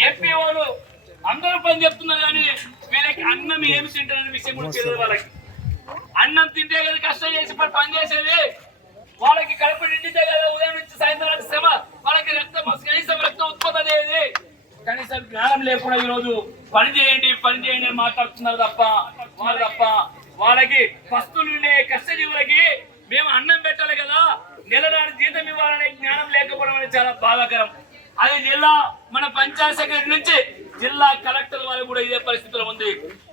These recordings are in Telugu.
ఎంపీ వాళ్ళు అందరూ పని చెప్తున్నారు కానీ వీళ్ళకి అన్నం ఏమి తింటారనే విషయం కూడా తెలియదు వాళ్ళకి. అన్నం తింటే కదా కష్టం చేసి పని పని చేసేది వాళ్ళకి కడుపు నిండితే కదా ఉదయం నుంచి సాయంత్రం శ్రమ. వాళ్ళకి రక్తం కనీసం రక్తం ఉత్పత్తి అనేది కనీసం జ్ఞానం లేకుండా ఈ రోజు పని చేయండి పని చేయండి అని మాట్లాడుతున్నారు తప్ప వాళ్ళు తప్ప. వాళ్ళకి పస్తులు కష్ట కష్టజీవులకి మేము అన్నం పెట్టాలి కదా. నెలనాడు జీతం ఇవ్వాలనే జ్ఞానం లేకపోవడం అనేది చాలా బాధాకరం. అది జిల్లా మన పంచాయత్ సెక్రటరీ నుంచి జిల్లా కలెక్టర్ వాళ్ళు కూడా ఇదే పరిస్థితిలో ఉంది.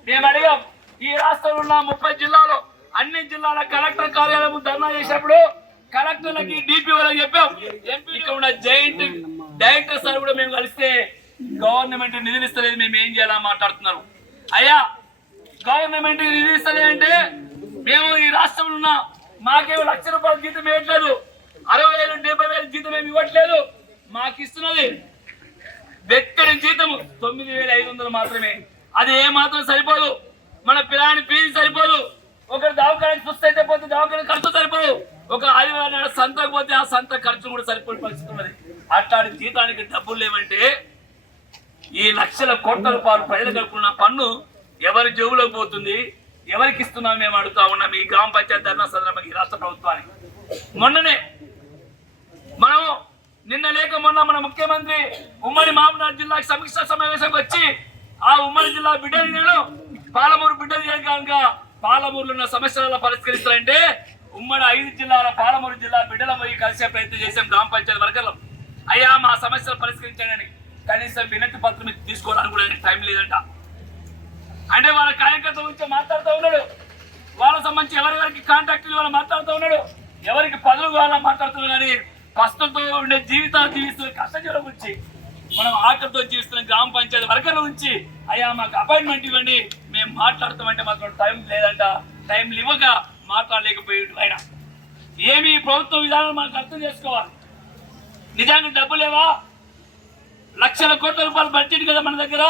మేము అడిగాం ఈ రాష్ట్రంలో ఉన్న ముప్పై జిల్లాలో అన్ని జిల్లాల కలెక్టర్ కార్యాలయం ధర్నా చేసినప్పుడు కలెక్టర్లకి డిపి చెప్పాం ఎంపీ ఇక్కడ ఉన్న జాయింట్ డైరెక్టర్ సార్ కూడా మేము కలిస్తే గవర్నమెంట్ నిధులిస్తలేదు మేము ఏం చేయాలని మాట్లాడుతున్నారు. అయ్యా గవర్నమెంట్ నిధులిస్తలేదంటే అంటే మేము ఈ రాష్ట్రంలో ఉన్న మాకేమో లక్ష రూపాయలు జీతం ఇవ్వట్లేదు. అరవై వేలు డెబ్బై వేలు జీతం ఏమి ఇవ్వట్లేదు. మాకు ఇస్తున్నది వెక్కడి జీతం తొమ్మిది వేల ఐదు వందలు మాత్రమే. అది ఏ మాత్రం సరిపోదు. మన పిల్లాని ఫీజు సరిపోదు. ఒకరు దవాఖానకి సుస్థ అయితే పోతే దవాఖాన ఖర్చు సరిపోదు. ఒక ఆదివారం నాడు సంతకు పోతే ఆ సంత ఖర్చు కూడా సరిపోయే పరిస్థితి ఉన్నది. అట్లాంటి జీతానికి డబ్బులు లేవంటే ఈ లక్షల కోట్ల రూపాయలు ప్రజలు కలుపుకున్న పన్ను ఎవరి జేబులోకి పోతుంది? ఎవరికి ఇస్తున్నాం మేము అడుగుతా ఉన్నాం. ఈ గ్రామ పంచాయతీ ధర్నా సదనం ఈ రాష్ట్ర ప్రభుత్వానికి. మొన్ననే నిన్న లేక మొన్న మన ముఖ్యమంత్రి ఉమ్మడి మామనాడు జిల్లాకి సమీక్ష సమావేశంకి వచ్చి ఆ ఉమ్మడి జిల్లా బిడ్డలు నేను పాలమూరు బిడ్డలు కనుక పాలమూరులో ఉన్న సమస్యలను పరిష్కరిస్తారంటే ఉమ్మడి ఐదు జిల్లాల పాలమూరు జిల్లా బిడ్డల పోయి కలిసే ప్రయత్నం చేసాం గ్రామ పంచాయతీ వర్గంలో. అయ్యా మా సమస్యలు పరిష్కరించాలని కనీసం వినతి పత్రం తీసుకోవడానికి కూడా టైం లేదంట. అంటే వాళ్ళ కార్యకర్తల గురించి మాట్లాడుతూ ఉన్నాడు. వాళ్ళ సంబంధించి ఎవరెవరికి కాంటాక్ట్ వాళ్ళు మాట్లాడుతూ ఉన్నాడు. ఎవరికి పదవులు వాళ్ళ మాట్లాడుతున్నారు కానీ కష్టంతో ఉండే జీవితాలు జీవిస్తున్న కష్టజీవుల గురించి మనం ఆకలితో జీవిస్తున్న గ్రామ పంచాయతీ వర్గాల గురించి అయ్యా మాకు అపాయింట్మెంట్ ఇవ్వండి. మేము మాట్లాడుతామంటే మాత్రం టైం లేదంట టైం ఇవ్వక మాట్లాడలేకపోయాడు ఆయన. ఏమి ప్రభుత్వ విధానం మనకు అర్థం చేసుకోవాలి. నిజానికి డబ్బు లేవా? లక్షల కోట్ల రూపాయల బడ్జెట్ కదా మన దగ్గర.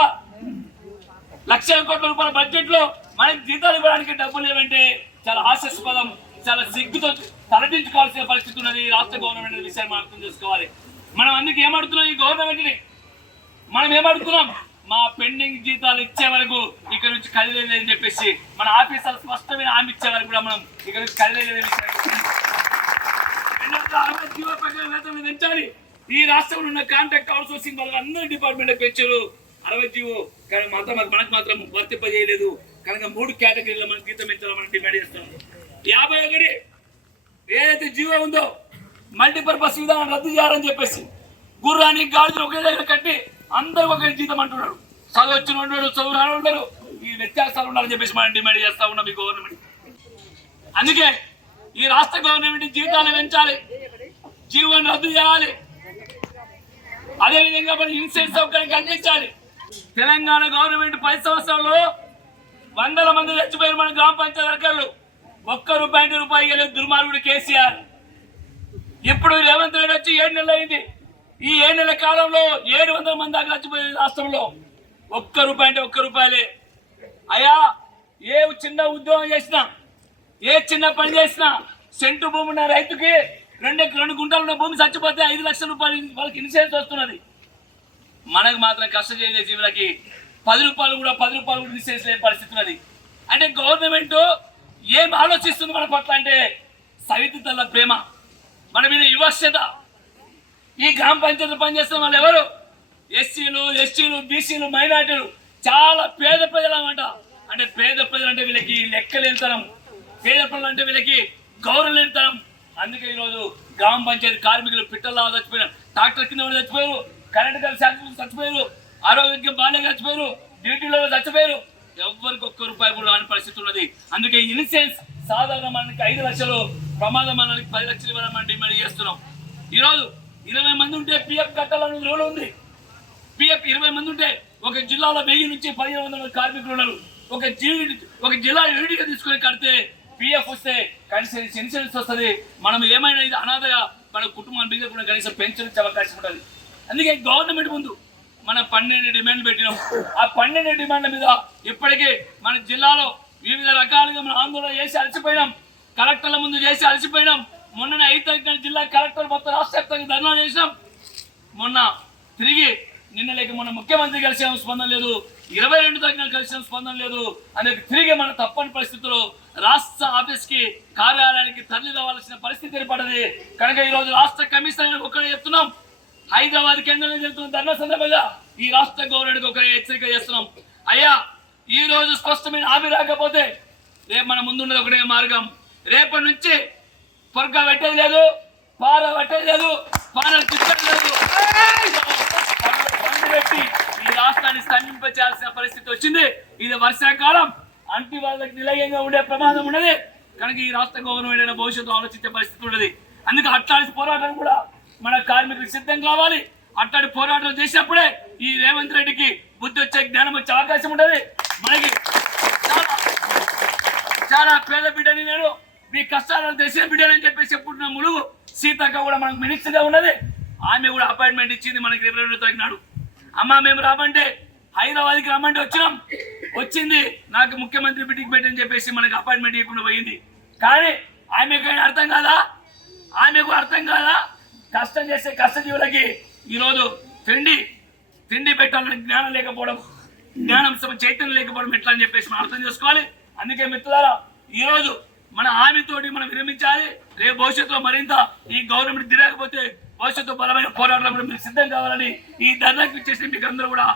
లక్షల కోట్ల రూపాయల బడ్జెట్లో మనకి జీతాలు ఇవ్వడానికి డబ్బు లేవంటే చాలా హాస్యాస్పదం. చాలా సిగ్గుతో తలదించుకోవాల్సిన పరిస్థితి ఉన్నది. రాష్ట్ర గవర్నమెంట్ అనే విషయాన్ని మనం అర్థం చేసుకోవాలి. మనం అందుకు ఏమడుతున్నాం ఈ గవర్నమెంట్ని? మనం ఏమడుతున్నాం? మా పెండింగ్ జీతాలు ఇచ్చే వరకు ఇక్కడ నుంచి కదిలేదని చెప్పేసి మన ఆఫీసర్ స్పష్టమైన హామీ ఇచ్చే వరకు కూడా మనం ఇక్కడ నుంచి కదిలేదని అరవై వేతనం పెంచాలి ఈ రాష్ట్రంలో ఉన్న కాంట్రాక్ట్ అవుట్సోర్సింగ్ వాళ్ళు అందరి డిపార్ట్మెంట్ పెంచారు. అరవై జీవో కానీ మాత్రం మనకు మాత్రం వర్తింపజేయలేదు. కనుక మూడు కేటగిరీలో మనం జీతం పెంచాలని మనం డిమాండ్ చేస్తాం యాభై ఏదైతే జీవో ఉందో మల్టీపర్పస్ విధానం రద్దు చేయాలని చెప్పేసి గుర్రాన్ని గాడిని ఒకే దగ్గర కట్టి అందరూ ఒకే జీతం అంటున్నాడు చదువు వచ్చిన ఉన్నాడు చదువు రాని ఉండరు ఈ వ్యత్యాసాలు ఉండాలని చెప్పేసి మనం డిమాండ్ చేస్తా ఉన్నాం ఈ గవర్నమెంట్ అందుకే ఈ రాష్ట్ర గవర్నమెంట్ జీతాలు పెంచాలి జీవోని రద్దు చేయాలి. అదేవిధంగా మన ఇన్సూరెన్స్ సౌకర్యం కల్పించాలి. తెలంగాణ గవర్నమెంట్ పది సంవత్సరాల్లో వందల మంది చచ్చిపోయారు మన గ్రామ పంచాయతీ వర్కర్లు ఒక్క రూపాయి రూపాయి ఇవ్వలేదు దుర్మార్గుడు కేసీఆర్. ఇప్పుడు రేవంత్ రెడ్డి వచ్చి ఏడు నెలలు అయింది. ఈ ఏడు నెలల కాలంలో ఏడు వందల మంది దాకా చచ్చిపోయారు రాష్ట్రంలో. ఒక్క రూపాయి అంటే ఒక్క రూపాయలే. అయ్యా ఏ చిన్న ఉద్యోగం చేసినా ఏ చిన్న పని చేసినా సెంటు భూమి ఉన్న రైతుకి రెండు రెండు గుంటలు ఉన్న భూమి చచ్చిపోతే ఐదు లక్షల రూపాయలు వాళ్ళకి ఇన్సూరెన్స్ వస్తున్నది. మనకు మాత్రం కష్టం చేయలేదు జీవులకి పది రూపాయలు కూడా పది రూపాయలు కూడా ఇన్సూరెన్స్ లేని పరిస్థితి ఉన్నది. అంటే గవర్నమెంట్ ఆలోచిస్తుంది మన పట్ల అంటే సవితి తల్ల ప్రేమ. మన మీద వివక్షత. ఈ గ్రామ పంచాయతీలు పనిచేస్తున్న వాళ్ళు ఎవరు? ఎస్సీలు ఎస్టీలు బీసీలు మైనార్టీలు. చాలా పేద ప్రజలు అనమాట అంటే పేద ప్రజలు అంటే వీళ్ళకి లెక్కలేనితనం. పేద ప్రజలు అంటే వీళ్ళకి గౌరవం లేనితనం. అందుకే ఈరోజు గ్రామ పంచాయతీ కార్మికులు పిట్టల్లా చచ్చిపోయారు ట్రాక్టర్ కింద వాళ్ళు చచ్చిపోయారు. కరెంట్ కలిసి చచ్చిపోయారు. ఆరోగ్యం బాగానే చచ్చిపోయారు. డ్యూటీలో చచ్చిపోయారు. ఎవరికి ఒక్క రూపాయి కూడా రాని పరిస్థితి ఉన్నది. అందుకే ఇన్సూరెన్స్ సాధారణ మనకి ఐదు లక్షలు ప్రమాద మనకి పది లక్షలు ఇవ్వడం మనం డిమాండ్ చేస్తున్నాం. ఈరోజు ఇరవై మంది ఉంటే పిఎఫ్ కట్టాలనే రూల్ ఉంది. పిఎఫ్ ఇరవై మంది ఉంటే ఒక జిల్లాలో వెయ్యి నుంచి పదిహేను వందల మంది కార్మికులు ఉన్నారు. ఒక జీవి ఒక జిల్లా యూనిట్గా తీసుకొని కడితే పిఎఫ్ వస్తే కనీసం ఇన్సూరెన్స్ వస్తుంది. మనం ఏమైనా ఇది అనాథగా మన కుటుంబాన్ని మీద కనీసం పెన్షన్ ఇచ్చే అవకాశం ఉంటుంది. అందుకే గవర్నమెంట్ ముందు మన పన్నెండు డిమాండ్లు పెట్టినాం. ఆ పన్నెండు డిమాండ్ల మీద ఇప్పటికే మన జిల్లాలో వివిధ రకాలుగా మనం ఆందోళన చేసి అలసిపోయినాం. కలెక్టర్ల ముందు చేసి అలసిపోయినాం. మొన్న ఐదు జిల్లా కలెక్టర్ మొత్తం రాష్ట్ర వ్యాప్తంగా ధర్నా చేసినాం. మొన్న తిరిగి నిన్న లేక మొన్న ముఖ్యమంత్రి కలిసిన స్పందన లేదు. ఇరవై రెండు తగిన కలిసిన స్పందన లేదు. అనేది తిరిగి మన తప్పని పరిస్థితులు రాష్ట్ర ఆఫీస్కి కార్యాలయానికి తరలి రావాల్సిన పరిస్థితి ఏర్పడది. కనుక ఈ రోజు రాష్ట్ర కమిషనర్ ఒక్కడే చెప్తున్నాం. హైదరాబాద్ కేంద్రంలో జరుగుతున్న ధర్నా సందర్భంగా ఈ రాష్ట్ర గవర్నర్కి ఒక హెచ్చరిక చేస్తున్నాం. అయ్యా ఈ రోజు స్పష్టమైన హామీ రాకపోతే రేపు మన ముందున్నది ఒకటే మార్గం. రేపటి నుంచి పొరక పెట్టేది లేదు పార పెట్టేది లేదు పానలు తిప్పేది లేదు. పండు పెట్టి ఈ రాష్ట్రాన్ని స్తంభింపచేయాల్సిన పరిస్థితి వచ్చింది. ఇది వర్షాకాలం. అంటి వాళ్ళకి నిలయంగా ఉండే ప్రమాదం ఉన్నది. కనుక ఈ రాష్ట్ర గవర్నమెంట్ భవిష్యత్తు ఆలోచించే పరిస్థితి ఉన్నది అందుకే అట్లాంటి పోరాటం కూడా మన కార్మికులకు సిద్ధం కావాలి. అట్లాంటి పోరాటం చేసినప్పుడే ఈ రేవంత్ రెడ్డికి బుద్ధి వచ్చే జ్ఞానం వచ్చే అవకాశం ఉంటుంది మనకి చాలా చాలా పేద బిడ్డని నేను మీ కష్టాలను తెలిసిన బిడ్డని చెప్పేసి చెప్పుకుంటున్న ములుగు సీతక్క కూడా మనకు మినిస్టర్గా ఉన్నది. ఆమె కూడా అపాయింట్మెంట్ ఇచ్చింది మనకి రేపు రెండు తగినాడు అమ్మ మేము రామంటే హైదరాబాద్కి రమ్మంటే వచ్చినాం. వచ్చింది నాకు ముఖ్యమంత్రి బిడ్డకి పెట్టని చెప్పేసి మనకి అపాయింట్మెంట్ ఇవ్వకుండా పోయింది. కానీ ఆమెకు అర్థం కాదా? ఆమెకు అర్థం కాదా? కష్టం చేసే కష్టజీవులకి ఈరోజు తిండి తిండి పెట్టాలని జ్ఞానం లేకపోవడం జ్ఞానం చైతన్యం లేకపోవడం ఎట్లా అని చెప్పేసి మనం అర్థం చేసుకోవాలి. అందుకే మిత్రులారా ఈ రోజు మన హామీతోటి మనం విరమించాలి. రేపు భవిష్యత్తులో మరింత ఈ గవర్నమెంట్ తిరగకపోతే భవిష్యత్తు బలమైన పోరాటం కూడా మీరు సిద్ధం కావాలని ఈ ధర్నాకి ఇచ్చేసి మీకు అందరూ కూడా